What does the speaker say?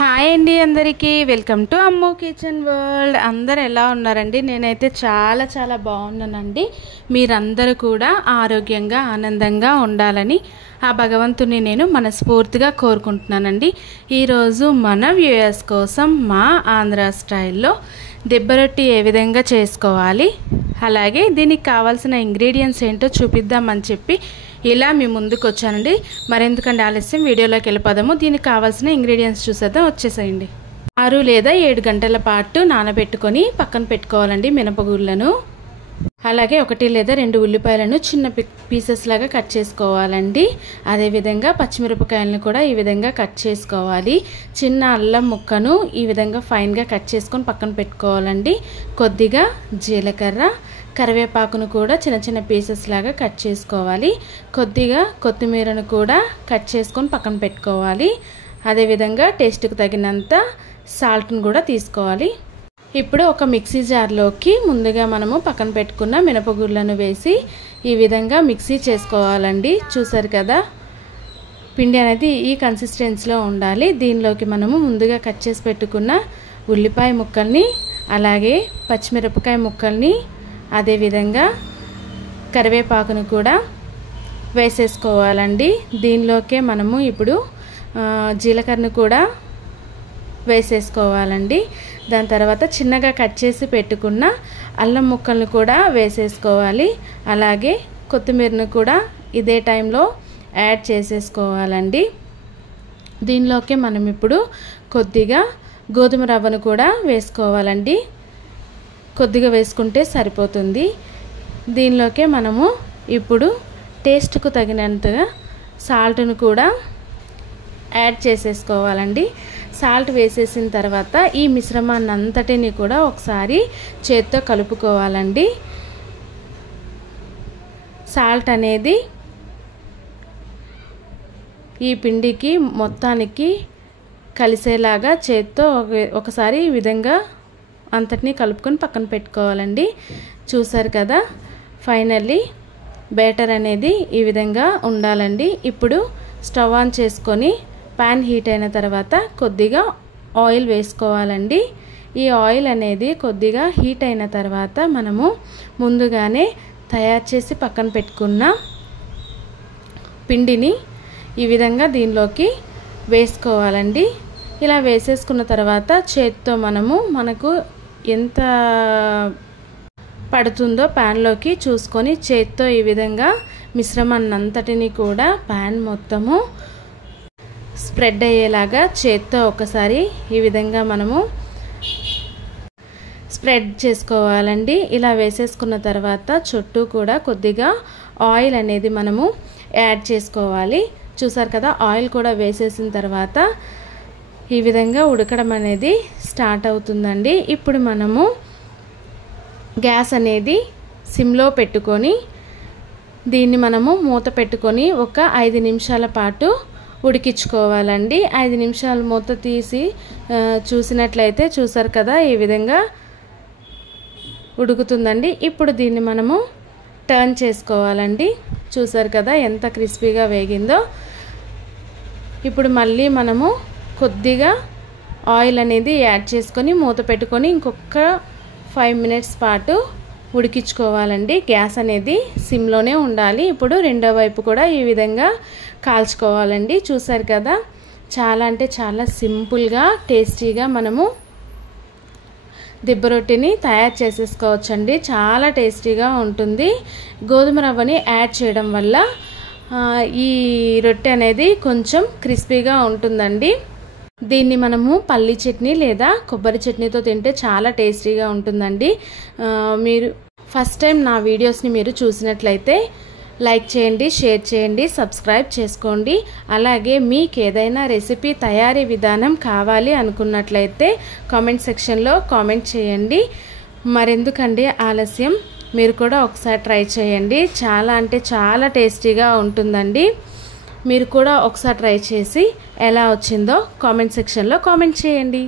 Hi అండి అందరికీ welcome to Ammu kitchen world. అందరు ఎలా ఉన్నారండి? నేనైతే చాలా బాగున్నానండి. మీరందరూ కూడా ఆరోగ్యంగా ఆనందంగా ఉండాలని ఆ భగవంతుని నేను మనస్ఫూర్తిగా కోరుకుంటున్నానండి. ఈరోజు మన వ్యూయర్స్ కోసం మా ఆంధ్ర స్టైల్లో దెబ్బరొట్టి ఏ విధంగా చేసుకోవాలి, అలాగే దీనికి కావాల్సిన ఇంగ్రీడియంట్స్ ఏంటో చూపిద్దామని చెప్పి ఇలా మీ ముందుకు వచ్చానండి. మరెందుకంటే ఆలస్యం వీడియోలోకి వెళ్ళిపోదాము. దీనికి కావాల్సిన ఇంగ్రీడియంట్స్ చూసేద్దాం. వచ్చేసేయండి. 6 లేదా 7 గంటల పాటు నానబెట్టుకొని పక్కన పెట్టుకోవాలండి మినపగుళ్ళను. అలాగే 1 లేదా 2 ఉల్లిపాయలను చిన్న పీసెస్ లాగా కట్ చేసుకోవాలండి. అదేవిధంగా పచ్చిమిరపకాయలను కూడా ఈ విధంగా కట్ చేసుకోవాలి. చిన్న అల్లం ముక్కను ఈ విధంగా ఫైన్గా కట్ చేసుకొని పక్కన పెట్టుకోవాలండి. కొద్దిగా జీలకర్ర, కరివేపాకును కూడా చిన్న పీసెస్ లాగా కట్ చేసుకోవాలి. కొద్దిగా కొత్తిమీరను కూడా కట్ చేసుకొని పక్కన పెట్టుకోవాలి. అదేవిధంగా టేస్ట్కి తగినంత సాల్ట్ను కూడా తీసుకోవాలి. ఇప్పుడు ఒక మిక్సీ జార్లోకి ముందుగా మనము పక్కన పెట్టుకున్న మినపగుళ్ళను వేసి ఈ విధంగా మిక్సీ చేసుకోవాలండి. చూసారు కదా, పిండి అనేది ఈ కన్సిస్టెన్సీలో ఉండాలి. దీనిలోకి మనము ముందుగా కట్ చేసి పెట్టుకున్న ఉల్లిపాయ ముక్కల్ని, అలాగే పచ్చిమిరపకాయ ముక్కల్ని, అదేవిధంగా కరివేపాకును కూడా వేసేసుకోవాలండి. దీనిలోకే మనము ఇప్పుడు జీలకర్రను కూడా వేసేసుకోవాలండి. దాని తర్వాత చిన్నగా కట్ చేసి పెట్టుకున్న అల్లం ముక్కలను కూడా వేసేసుకోవాలి. అలాగే కొత్తిమీరను కూడా ఇదే టైంలో యాడ్ చేసేసుకోవాలండి. దీనిలోకి మనం ఇప్పుడు కొద్దిగా గోధుమ రవ్వను కూడా వేసుకోవాలండి. కొద్దిగా వేసుకుంటే సరిపోతుంది. దీనిలోకే మనము ఇప్పుడు టేస్ట్కు తగినంతగా సాల్ట్ను కూడా యాడ్ చేసేసుకోవాలండి. సాల్ట్ వేసేసిన తర్వాత ఈ మిశ్రమాన్ని అంతటిని కూడా ఒకసారి చేత్తో కలుపుకోవాలండి. సాల్ట్ అనేది ఈ పిండికి మొత్తానికి కలిసేలాగా చేత్తో ఒకసారి ఈ విధంగా అంతటినీ కలుపుకొని పక్కన పెట్టుకోవాలండి. చూసారు కదా, ఫైనల్లీ బ్యాటర్ అనేది ఈ విధంగా ఉండాలండి. ఇప్పుడు స్టవ్ ఆన్ చేసుకొని పాన్ హీట్ అయిన తర్వాత కొద్దిగా ఆయిల్ వేసుకోవాలండి. ఈ ఆయిల్ అనేది కొద్దిగా హీట్ అయిన తర్వాత మనము ముందుగానే తయారు చేసి పక్కన పెట్టుకున్న పిండిని ఈ విధంగా దీనిలోకి వేసుకోవాలండి. ఇలా వేసేసుకున్న తర్వాత చేత్తో మనకు ఎంత పడుతుందో ప్యాన్లోకి చూసుకొని చేత్తో ఈ విధంగా మిశ్రమాన్ని అంతటిని కూడా ప్యాన్ మొత్తము స్ప్రెడ్ అయ్యేలాగా చేత్తో ఒకసారి ఈ విధంగా మనము స్ప్రెడ్ చేసుకోవాలండి. ఇలా వేసేసుకున్న తర్వాత చుట్టూ కూడా కొద్దిగా ఆయిల్ అనేది మనము యాడ్ చేసుకోవాలి. చూసారు కదా, ఆయిల్ కూడా వేసేసిన తర్వాత ఈ విధంగా ఉడకడం అనేది స్టార్ట్ అవుతుందండి. ఇప్పుడు మనము గ్యాస్ అనేది సిమ్లో పెట్టుకొని దీన్ని మనము మూత పెట్టుకొని ఒక 5 నిమిషాల పాటు ఉడికించుకోవాలండి. 5 నిమిషాలు మూత తీసి చూసినట్లయితే చూసారు కదా, ఈ విధంగా ఉడుకుతుందండి. ఇప్పుడు దీన్ని మనము టర్న్ చేసుకోవాలండి. చూసారు కదా ఎంత క్రిస్పీగా వేగిందో. ఇప్పుడు మళ్ళీ మనము కొద్దిగా ఆయిల్ అనేది యాడ్ చేసుకొని మూత పెట్టుకొని ఇంకొక 5 మినిట్స్ పాటు ఉడికించుకోవాలండి. గ్యాస్ అనేది సిమ్లోనే ఉండాలి. ఇప్పుడు రెండో వైపు కూడా ఈ విధంగా కాల్చుకోవాలండి. చూసారు కదా, చాలా అంటే చాలా సింపుల్గా టేస్టీగా మనము దిబ్బరొట్టిని తయారు చేసేసుకోవచ్చండి. చాలా టేస్టీగా ఉంటుంది. గోధుమ రవ్వని యాడ్ చేయడం వల్ల ఈ రొట్టె అనేది కొంచెం క్రిస్పీగా ఉంటుందండి. దీన్ని మనము పల్లి చట్నీ లేదా కొబ్బరి చట్నీతో తింటే చాలా టేస్టీగా ఉంటుందండి. మీరు ఫస్ట్ టైం నా వీడియోస్ని మీరు చూసినట్లయితే లైక్ చేయండి, షేర్ చేయండి, సబ్స్క్రైబ్ చేసుకోండి. అలాగే మీకు ఏదైనా రెసిపీ తయారీ విధానం కావాలి అనుకున్నట్లయితే కామెంట్ సెక్షన్లో కామెంట్ చేయండి. మరెందుకండి ఆలస్యం, మీరు కూడా ఒకసారి ట్రై చేయండి. చాలా అంటే చాలా టేస్టీగా ఉంటుందండి. మీరు కూడా ఒకసారి ట్రై చేసి ఎలా వచ్చిందో కామెంట్ సెక్షన్లో కామెంట్ చేయండి.